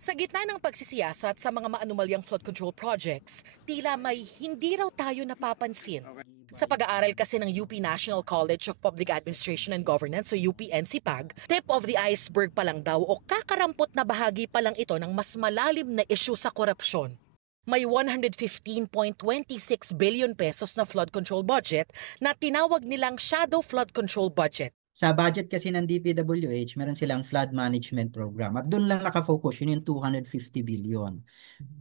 Sa gitna ng pagsisiyasat sa mga maanumalyang flood control projects, tila may hindi raw tayo napapansin. Sa pag-aaral kasi ng UP National College of Public Administration and Governance o UP-NCPAG, tip of the iceberg pa lang daw o kakarampot na bahagi pa lang ito ng mas malalim na isyu sa korupsyon. May 115.26 billion pesos na flood control budget na tinawag nilang shadow flood control budget. Sa budget kasi ng DPWH, meron silang flood management program. At doon lang nakafocus, yun yung 250 billion.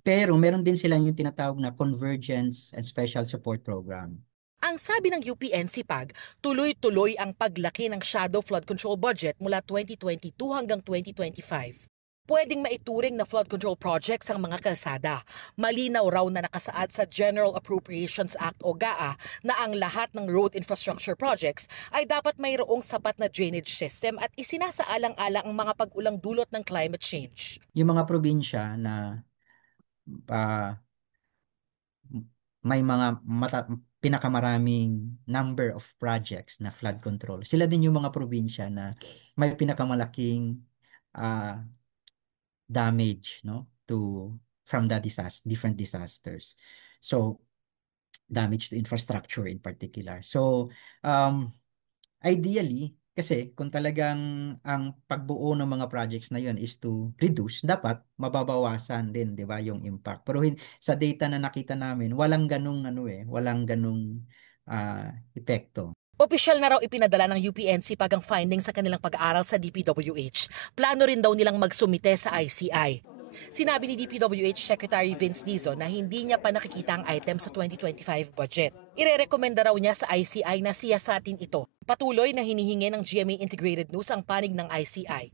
Pero meron din silang yung tinatawag na Convergence and Special Support Program. Ang sabi ng UP-NCPAG, tuloy-tuloy ang paglaki ng shadow flood control budget mula 2022 hanggang 2025. Pwedeng maituring na flood control projects ang mga kalsada. Malinaw raw na nakasaad sa General Appropriations Act o GAA na ang lahat ng road infrastructure projects ay dapat mayroong sapat na drainage system at isinasaalang-alang ang mga pag-ulang dulot ng climate change. Yung mga probinsya na may mga pinakamaraming number of projects na flood control. Sila din yung mga probinsya na may pinakamalaking damage, no, from the different disasters. So damage to infrastructure in particular. So ideally, kasi kung talagang ang pagbuo ng mga projects na yun is to reduce, dapat mababawasan din, 'di ba, yung impact. Pero sa data na nakita namin, walang ganung epekto. Opisyal na raw ipinadala ng UP-NCPAG ang findings sa kanilang pag-aaral sa DPWH. Plano rin daw nilang magsumite sa ICI. Sinabi ni DPWH Secretary Vince Dizon na hindi niya pa nakikita ang item sa 2025 budget. Irerekomenda raw niya sa ICI na siyasatin ito. Patuloy na hinihingi ng GMA Integrated News ang panig ng ICI.